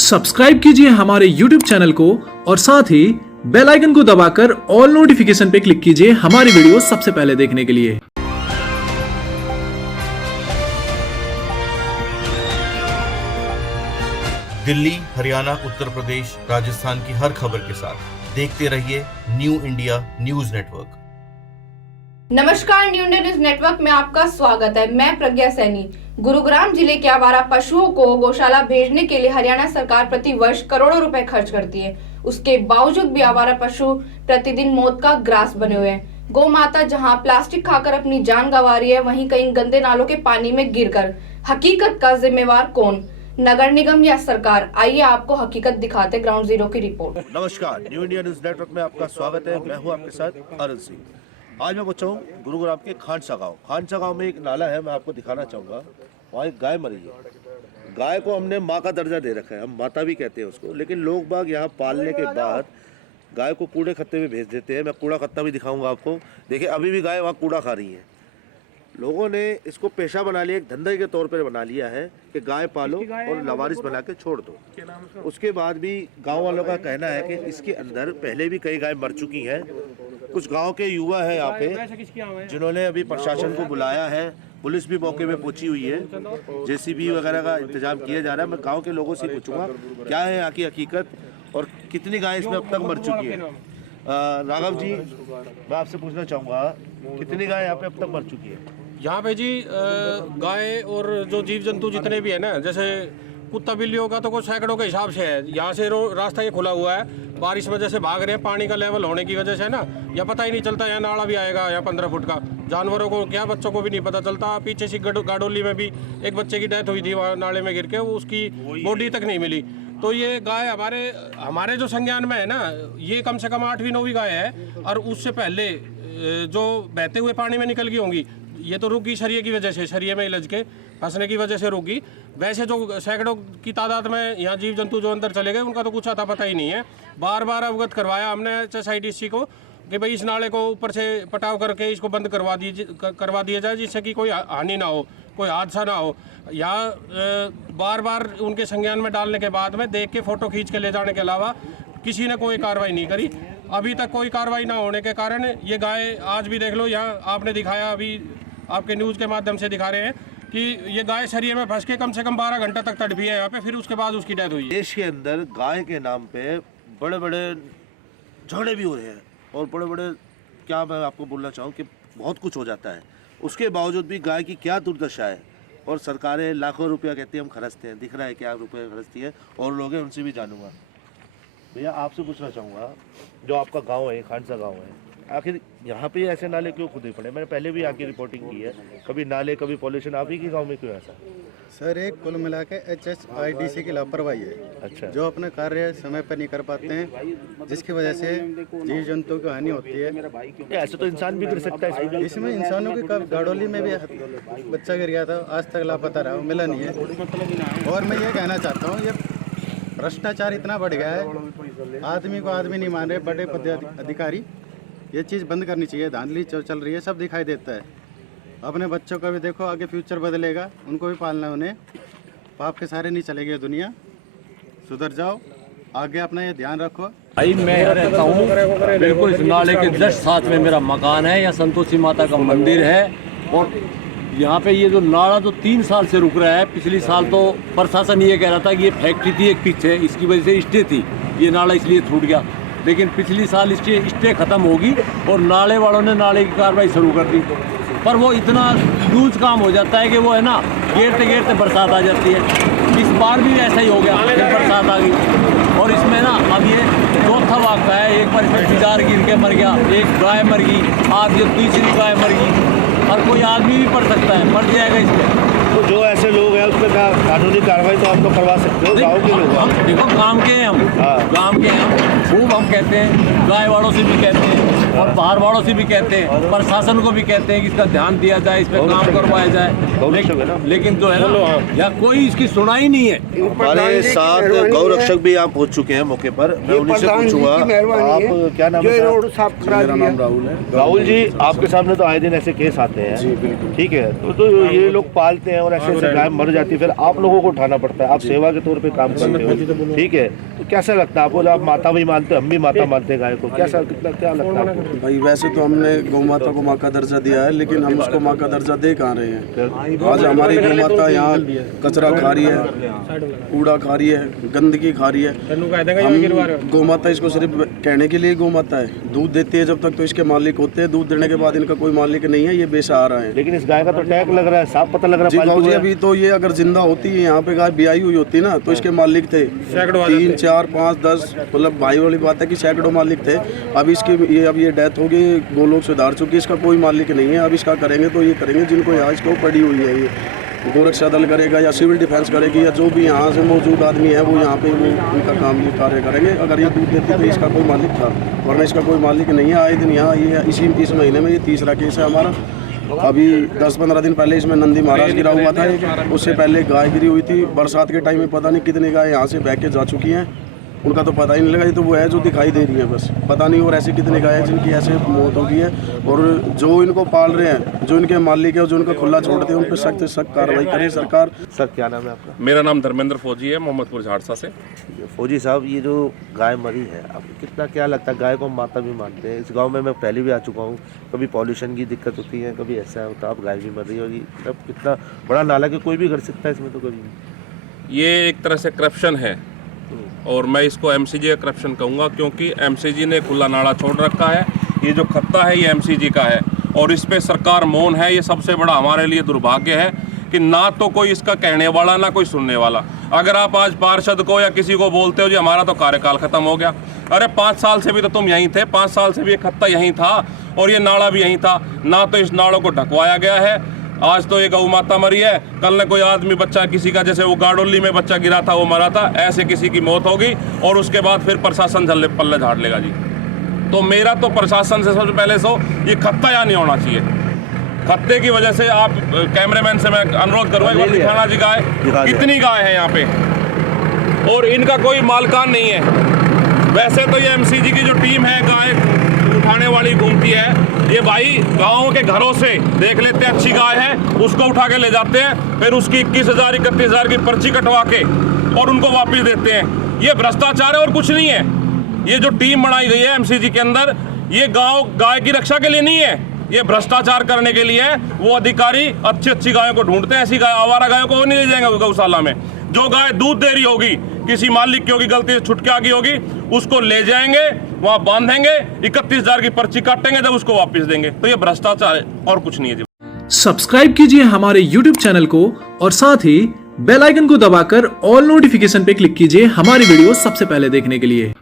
Subscribe कीजिए हमारे YouTube channel को और साथ ही बेल आइकन को दबाकर ऑल नोटिफिकेशन पे क्लिक कीजिए हमारी वीडियो सबसे पहले देखने के लिए। दिल्ली, हरियाणा, उत्तर प्रदेश, राजस्थान की हर खबर के साथ देखते रहिए न्यू इंडिया न्यूज नेटवर्क। नमस्कार, न्यू इंडिया न्यूज नेटवर्क में आपका स्वागत है। मैं प्रज्ञा सैनी। गुरुग्राम जिले के आवारा पशुओं को गौशाला भेजने के लिए हरियाणा सरकार प्रति वर्ष करोड़ों रुपए खर्च करती है। उसके बावजूद भी आवारा पशु प्रतिदिन मौत का ग्रास बने हुए हैं। गौ माता जहां प्लास्टिक खाकर अपनी जान गंवा रही है, वहीं कई गंदे नालों के पानी में गिरकर। हकीकत का जिम्मेवार कौन, नगर निगम या सरकार? आइए आपको हकीकत दिखाते ग्राउंड जीरो की रिपोर्ट। नमस्कार, न्यू इंडिया न्यूज नेटवर्क में आपका स्वागत है। मैं हूं आपके साथ अरुण सिंह। आज मैं पहुंचा हूं गुरुग्राम के खानसा गांव में एक नाला है, मैं आपको दिखाना चाहूँगा। वहाँ एक गाय मरी है। गाय को हमने माँ का दर्जा दे रखा है, हम माता भी कहते हैं उसको, लेकिन लोग बाग यहाँ पालने के बाद गाय को कूड़े खत्ते में भेज देते हैं। मैं कूड़ा खत्ता भी दिखाऊंगा आपको। देखिए, अभी भी गाय वहाँ कूड़ा खा रही है। लोगों ने इसको पेशा बना लिया, एक धंधे के तौर पर बना लिया है कि गाय पालो और लवारिस बना के छोड़ दो। उसके बाद भी गांव वालों का कहना है कि इसके अंदर पहले भी कई गाय मर चुकी हैं। कुछ गांव के युवा है यहाँ पे जिन्होंने अभी प्रशासन को बुलाया है, पुलिस भी मौके पे पहुंची हुई है, जेसीबी वगैरह का इंतजाम किया जा रहा है। मैं गांव के लोगों से पूछूंगा क्या है यहाँ की हकीकत और कितनी गाय इसमें अब तक मर चुकी है। राघव जी, मैं आपसे पूछना चाहूँगा कितनी गाय यहाँ पे अब तक मर चुकी है? यहाँ पे जी गाय और जो जीव जंतु जितने भी है ना, जैसे कुत्ता बिल्लियों का तो कुछ सैकड़ों के हिसाब से है। यहाँ से रास्ता ये खुला हुआ है, बारिश में जैसे भाग रहे हैं पानी का लेवल होने की वजह से ना, या पता ही नहीं चलता यहाँ नाला भी आएगा यहाँ 15 फुट का। जानवरों को क्या, बच्चों को भी नहीं पता चलता। पीछे से गाडोली में भी एक बच्चे की डेथ हुई थी वहाँ नाले में गिर के, वो उसकी बॉडी तक नहीं मिली। तो ये गाय हमारे जो संज्ञान में है ना, ये कम से कम 8वीं-9वीं गाय है, और उससे पहले जो बहते हुए पानी में निकल गई होंगी। ये तो रुक गई शरीय की वजह से, शरीय में इलझ के फंसने की वजह से रुक गई। वैसे जो सैकड़ों की तादाद में यहाँ जीव जंतु जो अंदर चले गए, उनका तो कुछ आता पता ही नहीं है। बार बार अवगत करवाया हमने SIDC को कि भाई इस नाले को ऊपर से पटाव करके इसको बंद करवा दिया जाए, जिससे कि कोई हानि ना हो, कोई हादसा ना हो। यहाँ बार बार उनके संज्ञान में डालने के बाद में देख के फ़ोटो खींच के ले जाने के अलावा किसी ने कोई कार्रवाई नहीं करी। अभी तक कोई कार्रवाई ना होने के कारण ये गाय आज भी देख लो, यहाँ आपने दिखाया, अभी आपके न्यूज़ के माध्यम से दिखा रहे हैं कि ये गाय शरीर में फंस के कम से कम 12 घंटा तक तड़पी है यहाँ पे, फिर उसके बाद उसकी डेथ हुई है। देश के अंदर गाय के नाम पे बड़े बड़े झगड़े भी हो रहे हैं और बड़े बड़े, क्या मैं आपको बोलना चाहूँ कि बहुत कुछ हो जाता है। उसके बावजूद भी गाय की क्या दुर्दशा है, और सरकारें लाखों रुपया कहती हैं हम खर्चते हैं। दिख रहा है क्या रुपये खर्चती है, और लोग हैं उनसे भी जानूंगा। भैया, आपसे पूछना चाहूँगा, जो आपका गाँव है, खानसा गाँव है, आखिर यहाँ पे ऐसे नाले क्यों खुदे पड़े? मैंने पहले भी आके रिपोर्टिंग की है, कभी नाले कभी पॉल्यूशन। आप ही के गांव में क्यों ऐसा? सर, एक कुल मिला के HSIDC की लापरवाही है। अच्छा। जो अपने कार्य समय पर नहीं कर पाते हैं, जिसकी वजह से जीव जंतु की हानि होती है। ऐसे तो इंसान भी गिर सकता है इसमें इंसानों की गाडोली में भी बच्चा गिर गया था, आज तक लापता रहा, मिला नहीं है। और मैं ये कहना चाहता हूँ, ये भ्रष्टाचार इतना बढ़ गया है, आदमी को आदमी नहीं मान रहे बड़े अधिकारी। ये चीज़ बंद करनी चाहिए। धांधली चल रही है, सब दिखाई देता है। अपने बच्चों का भी देखो, आगे फ्यूचर बदलेगा, उनको भी पालना है। उन्हें पाप के सारे नहीं चलेगी दुनिया। सुधर जाओ, आगे अपना ये ध्यान रखो। भाई, मैं रहता हूँ बिल्कुल इस नाले के जस्ट साथ में मेरा मकान है, यहाँ संतोषी माता का मंदिर है। और यहाँ पे ये जो नाला तो 3 साल से रुक रहा है। पिछली साल तो प्रशासन ये कह रहा था कि ये फैक्ट्री थी एक पीछे, इसकी वजह से स्टे थी, ये नाला इसलिए छूट गया। लेकिन पिछली साल स्टे ख़त्म होगी और नाले वालों ने नाले की कार्रवाई शुरू कर दी, पर वो इतना लूज काम हो जाता है कि वो है ना, गिरते गिरते बरसात आ जाती है। इस बार भी ऐसा ही हो गया, फिर बरसात आ गई। और इसमें ना अब ये चौथा वाक़या है। एक बार इसमें खिजार गिर के मर गया, एक गाय मर गई, आज ये तीसरी गाय मर गई, और कोई आदमी भी पड़ सकता है, मर जाएगा इसमें। तो जो ऐसे लोग हैं उस पर कानूनी कार्रवाई तो आप लोग करवा सकते हो, गाँव के लोग। हम देखो काम के हैं, हम काम के हैं, हम खूब हम कहते हैं, गाय वालों से भी कहते हैं और बाहर वालों से भी कहते हैं, प्रशासन को भी कहते हैं कि इसका ध्यान दिया जाए, इस पर काम करवाया जाए। लेकिन जो है ना, या कोई इसकी सुनाई नहीं है। हमारे साथ गौ रक्षक भी आप पहुंच चुके हैं मौके पर। मैं उन्हीं से पूछूंगा, आप क्या नाम है? मेरा नाम राहुल है। राहुल जी, आपके सामने तो आए दिन ऐसे केस आते हैं, ठीक है? तो ये लोग पालते हैं हैं और ऐसे ऐसे गाय मर जाती है, फिर आप लोगों को उठाना पड़ता है, आप सेवा के तौर पे काम करते हो, ठीक है, तो कैसा लगता है आपको? जब आप माता भी मानते हो, हम भी माता मानते हैं गाय को, कैसा कितना क्या लगता है आपको? भाई वैसे तो हमने गौ माता को माँ का दर्जा दिया है, लेकिन हम उसको माँ का दर्जा दे कहाँ रहे हैं। आज हमारी गौ माता यहाँ कचरा खा रही है, कूड़ा खा रही है, गंदगी खा रही है। हम गौ माता इसको सिर्फ कहने के लिए गौ माता है, दूध देती है जब तक तो इसके मालिक होते हैं, दूध देने के बाद इनका कोई मालिक नहीं है, ये बेसहारा है। लेकिन इस गाय का तो टैग लग रहा है, साफ पता लग रहा है जी पालतू बाबू जी, है। अभी तो ये अगर जिंदा होती है, यहाँ पे गाय ब्याई हुई होती ना, तो इसके मालिक थे 3, 4, 5, 10, मतलब भाई वाली बात है कि सैकड़ों मालिक थे। अब इसकी ये डेथ हो गई, गोलोक सुधार चुकी, इसका कोई मालिक नहीं है। अब इसका करेंगे तो ये करेंगे जिनको यहाँ इसको पड़ी हुई है, ये गोरक्षा दल करेगा या सिविल डिफेंस करेगी या जो भी यहाँ से मौजूद आदमी है वो यहाँ पे वो उनका काम ये कार्य करेंगे। अगर ये दूध देती तो इसका कोई मालिक था, वरना इसका कोई मालिक नहीं है। आए दिन यहाँ ये इस महीने में ये तीसरा केस है हमारा। अभी 10-15 दिन पहले इसमें नंदी महाराज गिरा हुआ था, उससे पहले गाय गिरी हुई थी। बरसात के टाइम में पता नहीं कितनी गाय यहाँ से बह के जा चुकी हैं, उनका तो पता ही नहीं लगा। ये तो वो है जो दिखाई दे रही है बस, पता नहीं। और ऐसी कितनी गाय हैं जिनकी ऐसे मौत हो गई है, और जो इनको पाल रहे हैं, जो इनके मालिक है, जो इनको खुला छोड़ते हैं, उन पर सख्त से सख्त कार्रवाई करे सरकार। सर क्या नाम है आपका? मेरा नाम धर्मेंद्र फौजी है, मोहम्मदपुर झाड़सा से। फौजी साहब, ये जो गाय मरी है, आपको कितना क्या लगता है? गाय को हम माता भी मानते हैं, इस गांव में मैं पहले भी आ चुका हूँ, कभी पॉल्यूशन की दिक्कत होती है, कभी ऐसा होता है, अब गाय भी मर रही है, और ये मतलब कितना बड़ा नाला कि कोई भी कर सकता है इसमें, तो कभी ये एक तरह से करप्शन है, और मैं इसको एमसीजी का करप्शन कहूँगा, क्योंकि एमसीजी ने खुला नाला छोड़ रखा है। ये जो खत्ता है ये एमसीजी का है, और इस पे सरकार मौन है। ये सबसे बड़ा हमारे लिए दुर्भाग्य है कि ना तो कोई इसका कहने वाला, ना कोई सुनने वाला। अगर आप आज पार्षद को या किसी को बोलते हो जी हमारा तो कार्यकाल खत्म हो गया, अरे 5 साल से भी तो तुम यहीं थे, 5 साल से भी ये खत्ता यहीं था और ये नाला भी यहीं था, ना तो इस नालों को ढकवाया गया है। आज तो ये गौ माता मरी है, कल ने कोई आदमी बच्चा किसी का, जैसे वो गाड़ोली में बच्चा गिरा था वो मरा था, ऐसे किसी की मौत होगी और उसके बाद फिर प्रशासन झल्ले पल्ले झाड़ लेगा जी। तो मेरा तो प्रशासन से सबसे पहले ये खत्ता यहाँ नहीं होना चाहिए। खत्ते की वजह से आप कैमरामैन से मैं अनुरोध करूँगा, एक बार दिखाना जी गाय, कितनी गाय है यहाँ पे, और इनका कोई मालकान नहीं है। वैसे तो ये एमसीजी की जो टीम है गाय उठाने वाली घूमती है, ये भाई गाँव के घरों से देख लेते हैं अच्छी गाय है, उसको उठा के ले जाते हैं, फिर उसकी 21,000 31,000 की पर्ची कटवा के और उनको वापस देते हैं। ये भ्रष्टाचार है और कुछ नहीं है। ये जो टीम बनाई गई है एमसीजी के अंदर, ये गाँव गाय की रक्षा के लिए नहीं है, ये भ्रष्टाचार करने के लिए है। वो अधिकारी अच्छी गायों को ढूंढते हैं, ऐसी गाय आवारा गायों को नहीं ले जाएंगे गौशाला में। जो गाय दूध दे रही होगी, किसी मालिक की होगी, गलती से छुटके आ गई होगी, उसको ले जाएंगे, वहां बांधेंगे, 31,000 की पर्ची काटेंगे, जब उसको वापस देंगे। तो ये भ्रष्टाचार है और कुछ नहीं है जी। सब्सक्राइब कीजिए हमारे YouTube चैनल को और साथ ही बेल आइकन को दबाकर ऑल नोटिफिकेशन पे क्लिक कीजिए हमारी वीडियो सबसे पहले देखने के लिए।